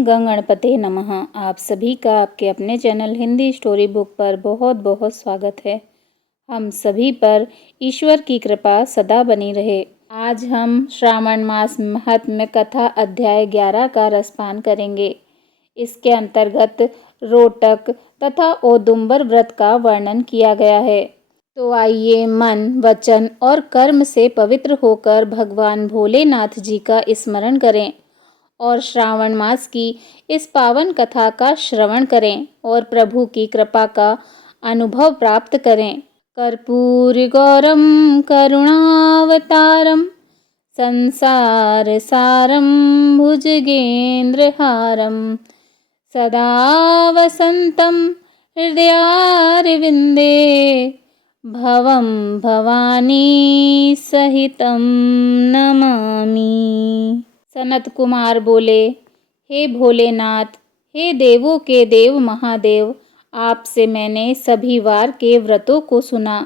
ओम गणपते नमः। आप सभी का आपके अपने चैनल हिंदी स्टोरी बुक पर बहुत बहुत स्वागत है। हम सभी पर ईश्वर की कृपा सदा बनी रहे। आज हम श्रावण मास महात्म्य कथा अध्याय 11 का रसपान करेंगे। इसके अंतर्गत रोटक तथा औदुंबर व्रत का वर्णन किया गया है। तो आइए मन, वचन और कर्म से पवित्र होकर भगवान भोलेनाथ जी का स्मरण करें और श्रावण मास की इस पावन कथा का श्रवण करें और प्रभु की कृपा का अनुभव प्राप्त करें। कर्पूरगौरम करुणावतारम संसार सारम भुजगेन्द्रहारम सदा वसंतम हृदयारविंदे भवं भवानी सहितं नमामि। सनत कुमार बोले, हे भोलेनाथ, हे देवों के देव महादेव, आपसे मैंने सभी वार के व्रतों को सुना।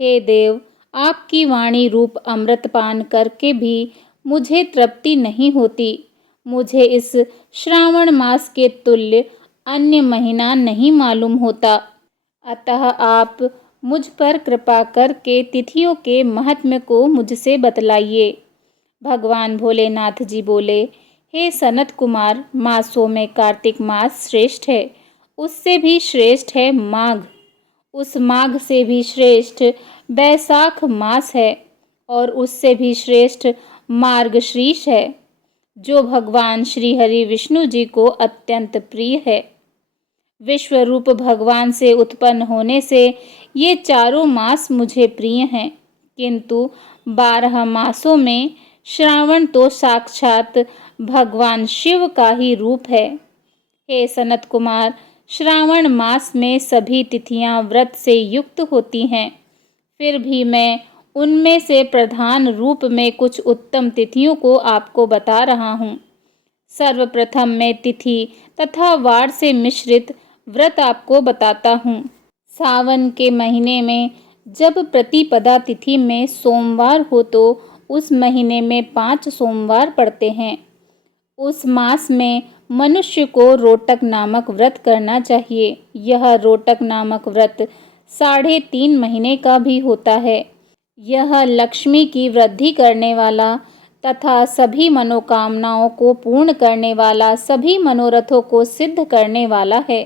हे देव, आपकी वाणी रूप अमृतपान करके भी मुझे तृप्ति नहीं होती। मुझे इस श्रावण मास के तुल्य अन्य महीना नहीं मालूम होता। अतः आप मुझ पर कृपा करके तिथियों के महात्म्य को मुझसे बतलाइए। भगवान भोलेनाथ जी बोले, हे सनत कुमार, मासों में कार्तिक मास श्रेष्ठ है, उससे भी श्रेष्ठ है माघ, उस माघ से भी श्रेष्ठ बैसाख मास है और उससे भी श्रेष्ठ मार्गशीर्ष है, जो भगवान श्री हरि विष्णु जी को अत्यंत प्रिय है। विश्वरूप भगवान से उत्पन्न होने से ये चारों मास मुझे प्रिय हैं, किंतु 12 मासों में श्रावण तो साक्षात भगवान शिव का ही रूप है। हे सनत कुमार, श्रावण मास में सभी तिथियां व्रत से युक्त होती हैं, फिर भी मैं उनमें से प्रधान रूप में कुछ उत्तम तिथियों को आपको बता रहा हूँ। सर्वप्रथम मैं तिथि तथा वार से मिश्रित व्रत आपको बताता हूँ। सावन के महीने में जब प्रतिपदा तिथि में सोमवार हो तो उस महीने में 5 सोमवार पड़ते हैं। उस मास में मनुष्य को रोटक नामक व्रत करना चाहिए। यह रोटक नामक व्रत 3.5 महीने का भी होता है। यह लक्ष्मी की वृद्धि करने वाला तथा सभी मनोकामनाओं को पूर्ण करने वाला, सभी मनोरथों को सिद्ध करने वाला है।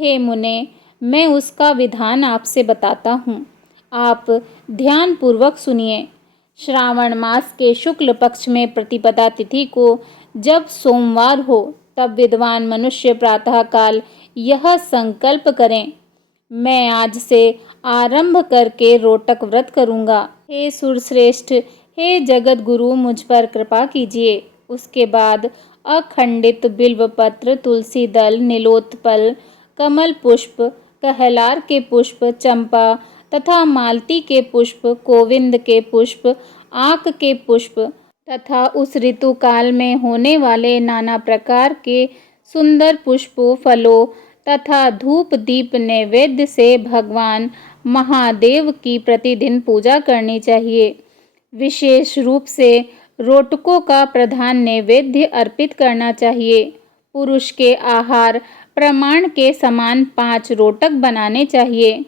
हे मुने, मैं उसका विधान आपसे बताता हूँ, आप ध्यान पूर्वक सुनिए। श्रावण मास के शुक्ल पक्ष में प्रतिपदा तिथि को जब सोमवार हो, तब विद्वान मनुष्य प्रातःकाल यह संकल्प करें, मैं आज से आरंभ करके रोटक व्रत करूँगा। हे सुरश्रेष्ठ, हे जगत गुरु, मुझ पर कृपा कीजिए। उसके बाद अखंडित बिल्वपत्र, तुलसी दल, नीलोत्पल, कमल पुष्प, कहलार के पुष्प, चंपा तथा मालती के पुष्प, गोविंद के पुष्प, आक के पुष्प तथा उस ऋतु काल में होने वाले नाना प्रकार के सुंदर पुष्पों, फलों तथा धूप दीप नैवेद्य से भगवान महादेव की प्रतिदिन पूजा करनी चाहिए। विशेष रूप से रोटकों का प्रधान नैवेद्य अर्पित करना चाहिए। पुरुष के आहार प्रमाण के समान 5 रोटक बनाने चाहिए।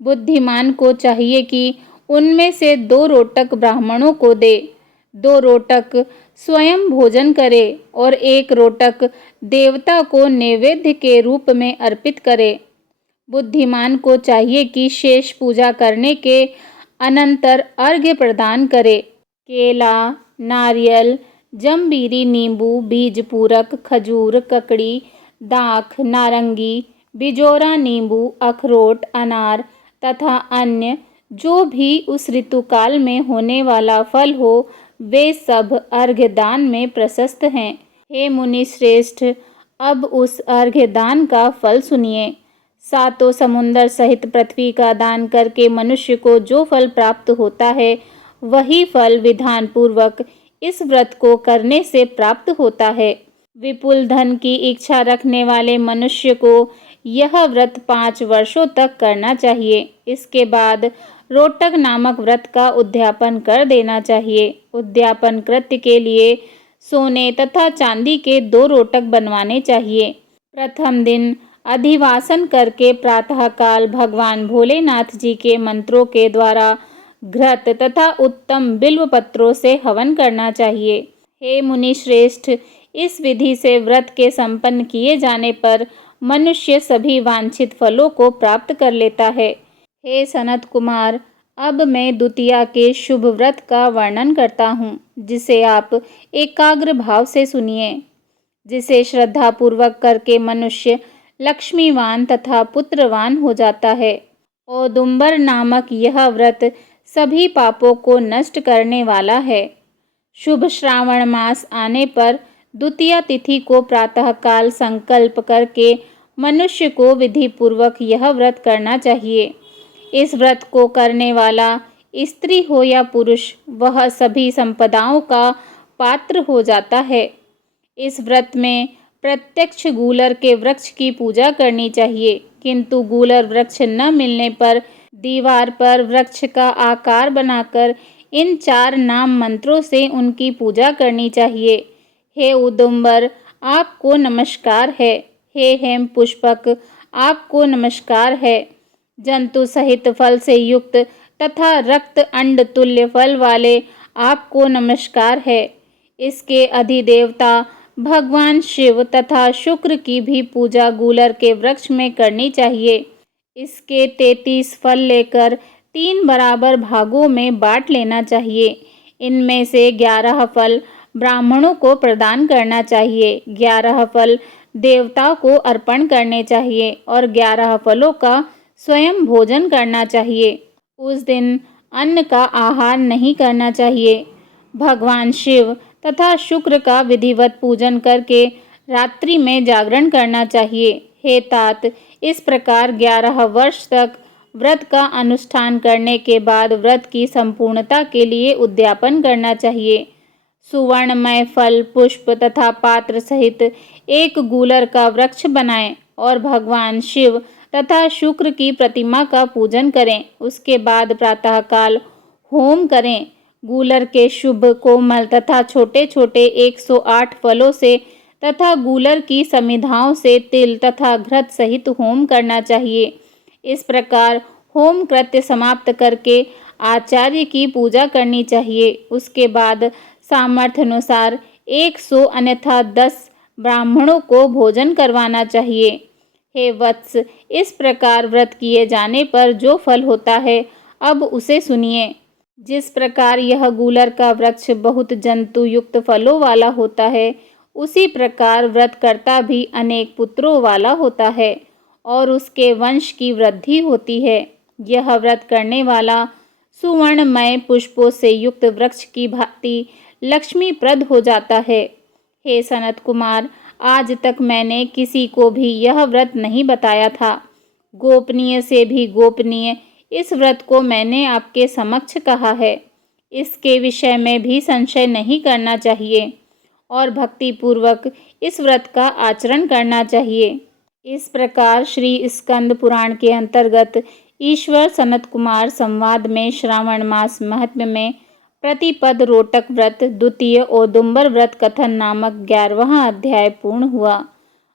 बुद्धिमान को चाहिए कि उनमें से 2 रोटक ब्राह्मणों को दे, 2 रोटक स्वयं भोजन करे और 1 रोटक देवता को नैवेद्य के रूप में अर्पित करे। बुद्धिमान को चाहिए कि शेष पूजा करने के अनंतर अर्घ्य प्रदान करे। केला, नारियल, जंबीरी, नींबू, बीज पूरक, खजूर, ककड़ी, दाख, नारंगी, बिजोरा नींबू, अखरोट, अनार तथा अन्य जो भी उस ऋतुकाल में होने वाला फल हो, वे सब अर्घ्य दान में प्रशस्त हैं। हे मुनि श्रेष्ठ, अब उस अर्घ्य दान का फल सुनिए। 7 समुंदर सहित पृथ्वी का दान करके मनुष्य को जो फल प्राप्त होता है, वही फल विधान पूर्वक इस व्रत को करने से प्राप्त होता है। विपुल धन की इच्छा रखने वाले मनुष्य को यह व्रत 5 वर्षों तक करना चाहिए। इसके बाद रोटक नामक व्रत का उद्यापन कर देना चाहिए। उद्यापन कृत्य के लिए सोने तथा चांदी के 2 रोटक बनवाने चाहिए। प्रथम दिन अधिवासन करके प्रातःकाल भगवान भोलेनाथ जी के मंत्रों के द्वारा घृत तथा उत्तम बिल्व पत्रों से हवन करना चाहिए। हे मुनि श्रेष्ठ, इस विधि से व्रत के संपन्न किए जाने पर मनुष्य सभी वांछित फलों को प्राप्त कर लेता है। हे सनत कुमार, अब मैं द्वितीया के शुभ व्रत का वर्णन करता हूँ, जिसे आप एकाग्र भाव से सुनिए। जिसे श्रद्धा पूर्वक करके मनुष्य लक्ष्मीवान तथा पुत्रवान हो जाता है। औदुंबर नामक यह व्रत सभी पापों को नष्ट करने वाला है। शुभ श्रावण मास आने पर द्वितीया तिथि को प्रातःकाल संकल्प करके मनुष्य को विधि पूर्वक यह व्रत करना चाहिए। इस व्रत को करने वाला स्त्री हो या पुरुष, वह सभी संपदाओं का पात्र हो जाता है। इस व्रत में प्रत्यक्ष गूलर के वृक्ष की पूजा करनी चाहिए, किंतु गूलर वृक्ष न मिलने पर दीवार पर वृक्ष का आकार बनाकर इन 4 नाम मंत्रों से उनकी पूजा करनी चाहिए। हे उदुंबर, आपको नमस्कार है। हे हेम पुष्पक, आपको नमस्कार है। जंतु सहित फल से युक्त तथा रक्त अंड तुल्य फल वाले आपको नमस्कार है। इसके अधिदेवता भगवान शिव तथा शुक्र की भी पूजा गूलर के वृक्ष में करनी चाहिए। इसके 33 फल लेकर 3 बराबर भागों में बांट लेना चाहिए। इनमें से 11 फल ब्राह्मणों को प्रदान करना चाहिए, 11 फल देवताओं को अर्पण करने चाहिए और 11 फलों का स्वयं भोजन करना चाहिए। उस दिन अन्न का आहार नहीं करना चाहिए। भगवान शिव तथा शुक्र का विधिवत पूजन करके रात्रि में जागरण करना चाहिए। हे तात, इस प्रकार 11 वर्ष तक व्रत का अनुष्ठान करने के बाद व्रत की संपूर्णता के लिए उद्यापन करना चाहिए। सुवर्णमय फल, पुष्प तथा पात्र सहित एक गूलर का वृक्ष बनाएं और भगवान शिव तथा शुक्र की प्रतिमा का पूजन करें। उसके बाद प्रातःकाल होम करें। गूलर के शुभ, कोमल तथा छोटे छोटे 108 फलों से तथा गूलर की समिधाओं से तिल तथा घृत सहित होम करना चाहिए। इस प्रकार होम कृत्य समाप्त करके आचार्य की पूजा करनी चाहिए। उसके बाद सामर्थ्य अनुसार 100 अन्यथा 10 ब्राह्मणों को भोजन करवाना चाहिए। हे वत्स, इस प्रकार व्रत किए जाने पर जो फल होता है, अब उसे सुनिए। जिस प्रकार यह गूलर का वृक्ष बहुत जंतु युक्त फलों वाला होता है, उसी प्रकार व्रतकर्ता भी अनेक पुत्रों वाला होता है और उसके वंश की वृद्धि होती है। यह व्रत करने वाला सुवर्णमय पुष्पों से युक्त वृक्ष की भांति लक्ष्मीप्रद हो जाता है। हे सनत कुमार, आज तक मैंने किसी को भी यह व्रत नहीं बताया था। गोपनीय से भी गोपनीय इस व्रत को मैंने आपके समक्ष कहा है। इसके विषय में भी संशय नहीं करना चाहिए और भक्ति पूर्वक इस व्रत का आचरण करना चाहिए। इस प्रकार श्री स्कंद पुराण के अंतर्गत ईश्वर सनत कुमार संवाद में श्रावण मास महात्म्य में प्रतिपद रोटक व्रत द्वितीय औदुंबर व्रत कथन नामक 11वां अध्याय पूर्ण हुआ।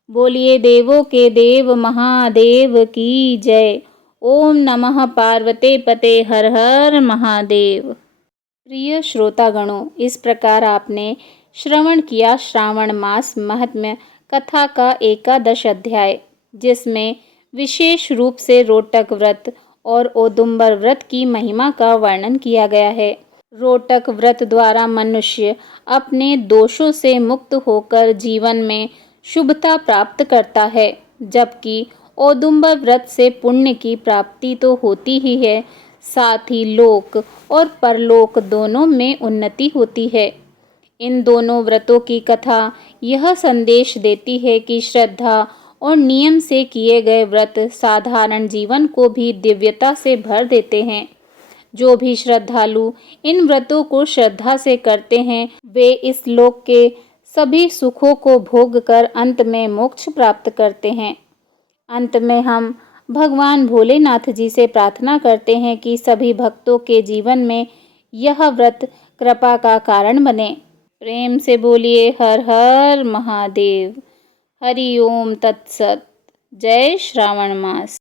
बोलिए देवों के देव महादेव की जय। ओम नमः पार्वते पते, हर हर महादेव। प्रिय श्रोतागणों, इस प्रकार आपने श्रवण किया श्रावण मास महात्म्य कथा का 11 अध्याय, जिसमें विशेष रूप से रोटक व्रत और औदुंबर व्रत की महिमा का वर्णन किया गया है। रोटक व्रत द्वारा मनुष्य अपने दोषों से मुक्त होकर जीवन में शुभता प्राप्त करता है, जबकि औदुंबर व्रत से पुण्य की प्राप्ति तो होती ही है, साथ ही लोक और परलोक दोनों में उन्नति होती है। इन दोनों व्रतों की कथा यह संदेश देती है कि श्रद्धा और नियम से किए गए व्रत साधारण जीवन को भी दिव्यता से भर देते हैं। जो भी श्रद्धालु इन व्रतों को श्रद्धा से करते हैं, वे इस लोक के सभी सुखों को भोग कर अंत में मोक्ष प्राप्त करते हैं। अंत में हम भगवान भोलेनाथ जी से प्रार्थना करते हैं कि सभी भक्तों के जीवन में यह व्रत कृपा का कारण बने। प्रेम से बोलिए हर हर महादेव। हरि ओम तत्सत। जय श्रावण मास।